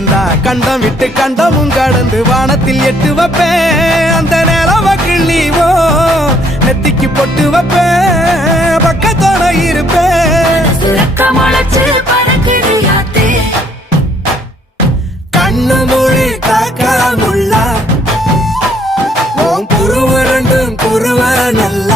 வந்தா கண்டம் விட்டு கண்டமும் கடந்து வானத்தில் எட்டு வைப்பேன். அந்த நிலவ கிள்ளிவோ நெத்திக்கு பொட்டு வைப்பேன். பக்கத்தோட இருப்பேன். கண்ணு மொழி காக்கா முள்ளா புருவ ரெண்டும் குருவ நல்ல